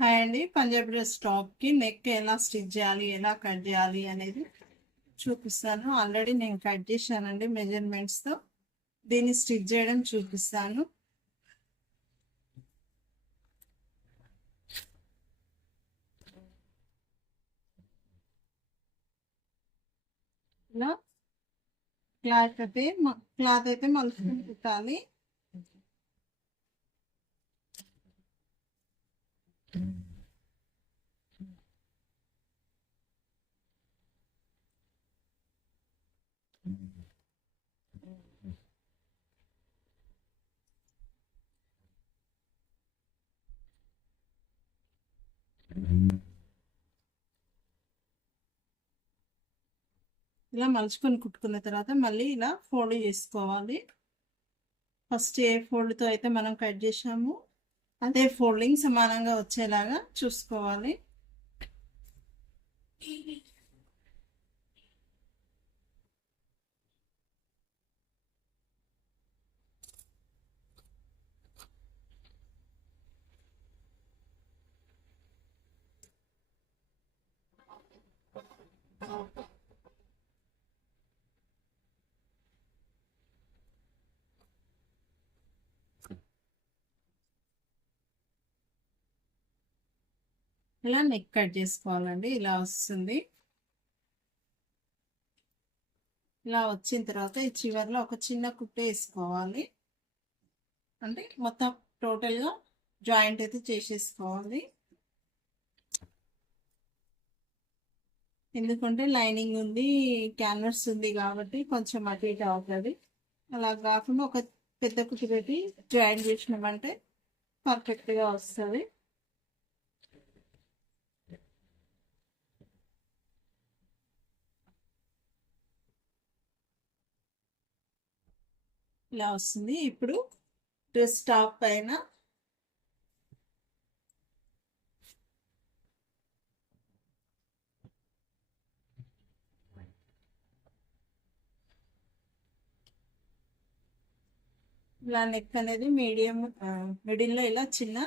Hi అండి. Punjabi dress టాప్కి neck ఎలా stitch చేయాలి, ఎలా కట్ చేయాలి అనేది చూపిస్తాను. ఆల్రెడీ నేను కట్ చేశానండి మెజర్మెంట్స్తో. దీన్ని స్టిచ్ చేయడం చూపిస్తాను. ఇలా క్లాత్ అయితే మలుచుకుని కుట్టాలి. ఇలా మలుచుకొని కుట్టుకున్న తర్వాత మళ్ళీ ఇలా ఫోల్డ్ చేసుకోవాలి. ఫస్ట్ ఏ ఫోల్డ్తో అయితే మనం కట్ చేసాము అదే ఫోల్డింగ్ సమానంగా వచ్చేలాగా చూసుకోవాలి. ఇలా నెక్ కట్ చేసుకోవాలండి. ఇలా వస్తుంది. ఇలా వచ్చిన తర్వాత ఈ చివరిలో ఒక చిన్న కుట్టు వేసుకోవాలి. అంటే మొత్తం టోటల్గా జాయింట్ అయితే చేసేసుకోవాలి. ఎందుకంటే లైనింగ్ ఉంది, క్యాన్వర్స్ ఉంది కాబట్టి కొంచెం అటు ఇటు అవుతుంది. అలా కాకుండా ఒక పెద్ద కుట్టు పెట్టి జాయింట్ చేసినామంటే పర్ఫెక్ట్గా వస్తుంది. ఇలా వస్తుంది. ఇప్పుడు డ్రెస్ టాప్ పైన ఇలా నెక్ అనేది మీడియం మిడిల్లో ఇలా చిన్న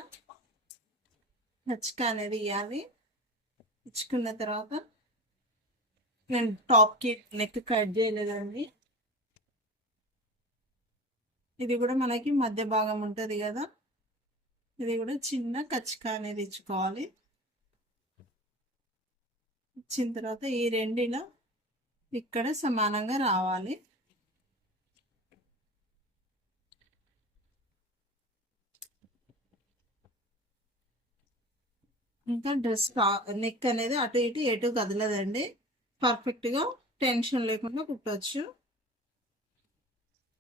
హెచ్క అనేది ఇవ్వాలి. ఇచ్చుకున్న తర్వాత నేను టాప్కి నెక్ కట్ చేయలేదండి. ఇది కూడా మనకి మధ్య భాగం ఉంటుంది కదా, ఇది కూడా చిన్న కచ్చిక అనేది ఇచ్చుకోవాలి. ఇచ్చిన తర్వాత ఈ రెండిలా ఇక్కడ సమానంగా రావాలి. ఇంకా డ్రెస్ నెక్ అనేది అటు ఇటు ఎటు కదలదండి. పర్ఫెక్ట్గా టెన్షన్ లేకుండా కుట్టవచ్చు.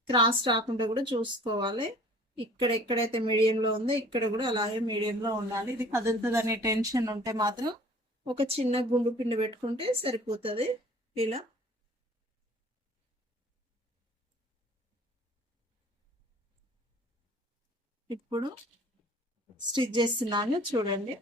క్రాస్ రాకుండా కూడా చూసుకోవాలి. ఇక్కడ ఎక్కడైతే మీడియంలో ఉందో ఇక్కడ కూడా అలాగే మీడియంలో ఉండాలి. ఇది కదులుతుంది అనే టెన్షన్ ఉంటే మాత్రం ఒక చిన్న గుండు పిండి పెట్టుకుంటే సరిపోతుంది. ఇలా ఇప్పుడు స్టిచ్ చేస్తున్నాను చూడండి.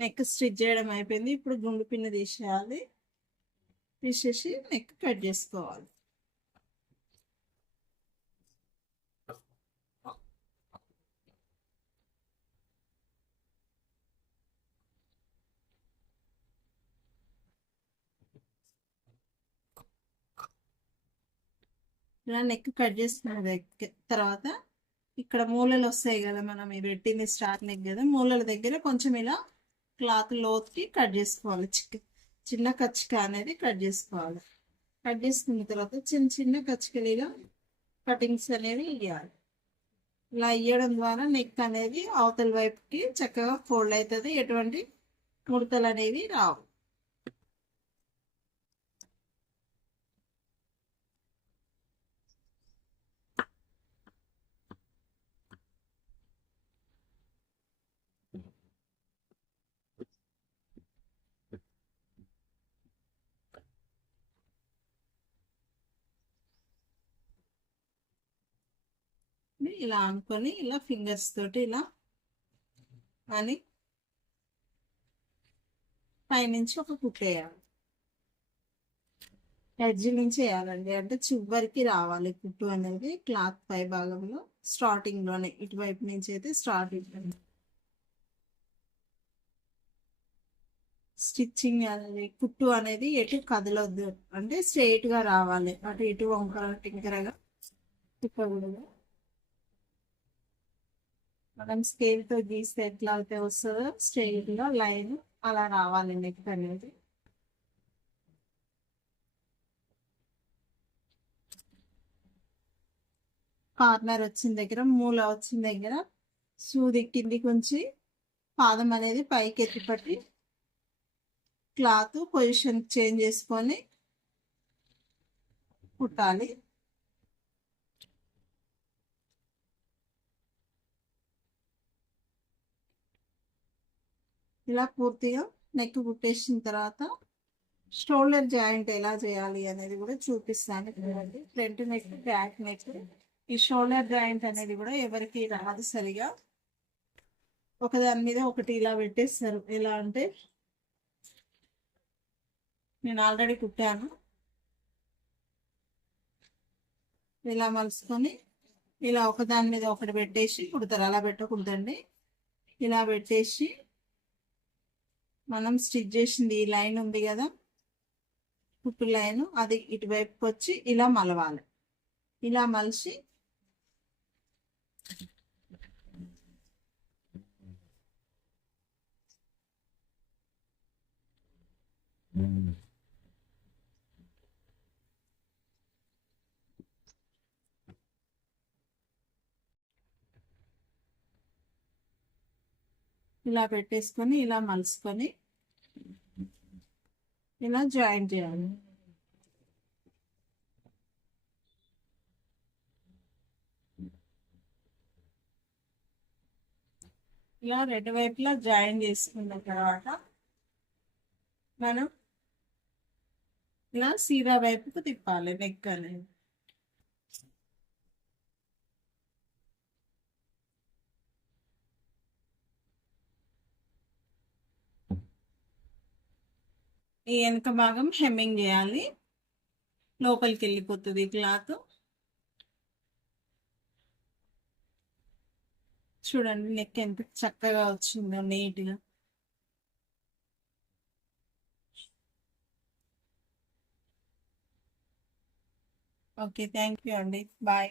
నెక్ స్టిచ్ చేయడం అయిపోయింది. ఇప్పుడు గుండు పిన్ తీసేయాలి. తీసేసి నెక్ కట్ చేసుకోవాలి. ఇలా నెక్ కట్ చేసుకున్న తర్వాత ఇక్కడ మూలలు వస్తాయి కదా, మనం ఈ పెట్టింది స్టార్ట్ నెక్ కదా, మూలల దగ్గర కొంచెం ఇలా క్లాత్ లోతుకి కట్ చేసుకోవాలి. చిన్న కచ్చిక అనేది కట్ చేసుకోవాలి. కట్ చేసుకున్న తర్వాత చిన్న చిన్న కచ్చికలుగా కటింగ్స్ అనేవి ఇవ్వాలి. ఇలా ఇవ్వడం ద్వారా నెక్ అనేది అవతల వైపుకి చక్కగా ఫోల్డ్ అవుతుంది. ఎటువంటి ముడతలు అనేవి రావు. ఇలా అనుకొని ఇలా ఫింగర్స్ తోటి ఇలా అని పైనుంచి ఒక కుట్టు వేయాలి. ఎడ్జ్ నుంచి వేయాలండి, అంటే చివరికి రావాలి కుట్టు అనేది క్లాత్ పై భాగంలో స్టార్టింగ్ లోనే. ఇటువైపు నుంచి అయితే స్టార్టింగ్ స్టిచ్చింగ్ అనేది కుట్టు అనేది ఎటు కదలొద్దు, అంటే స్ట్రైట్ గా రావాలి, అటు ఇటు వంకర టింకరగా తిప్పకూడదు. మనం స్కేల్ తో గీస్తే ఎట్లా అయితే వస్తుందో స్ట్రైట్ గా లైన్ అలా రావాలి నెక్ అనేది. కార్నర్ వచ్చిన దగ్గర, మూల వచ్చిన దగ్గర సూది కిందికి ఉంచి పాదం అనేది పైకి ఎత్తి పట్టి క్లాత్ పొజిషన్ చేంజ్ చేసుకొని కుట్టాలి. ఇలా పూర్తిగా నెక్ కుట్టేసిన తర్వాత షోల్డర్ జాయింట్ ఎలా చేయాలి అనేది కూడా చూపిస్తాను. Front neck, back neck. ఈ షోల్డర్ జాయింట్ అనేది కూడా ఎవరికి రాదు సరిగా, ఒకదాని మీద ఒకటి ఇలా పెట్టేస్తారు. ఎలా అంటే నేను ఆల్రెడీ కుట్టాను. ఇలా మలుసుకొని ఇలా ఒకదాని మీద ఒకటి పెట్టేసి కుడతారు. అలా పెట్టకూడదండి, ఇలా పెట్టేసి మనం స్టిచ్ చేసింది ఈ లైన్ ఉంది కదా, కుట్టు లైన్, అది ఇటువైపుకి వచ్చి ఇలా మలవాలి. ఇలా మలిసి ఇలా పెట్టేసుకొని ఇలా మలుసుకొని ఇలా జాయిన్ చేయాలి. ఇలా రెండు వైపులా జాయిన్ చేసుకున్న తర్వాత మనం ఇలా సీదా వైపుకు తిప్పాలి నెక్ అనేది. ఈ వెనక భాగం హెమ్మింగ్ చేయాలి, లోపలికి వెళ్ళిపోతుంది క్లాత్. చూడండి నెక్ ఎంత చక్కగా వచ్చిందో నీట్గా. ఓకే, థ్యాంక్ యూ అండి, బాయ్.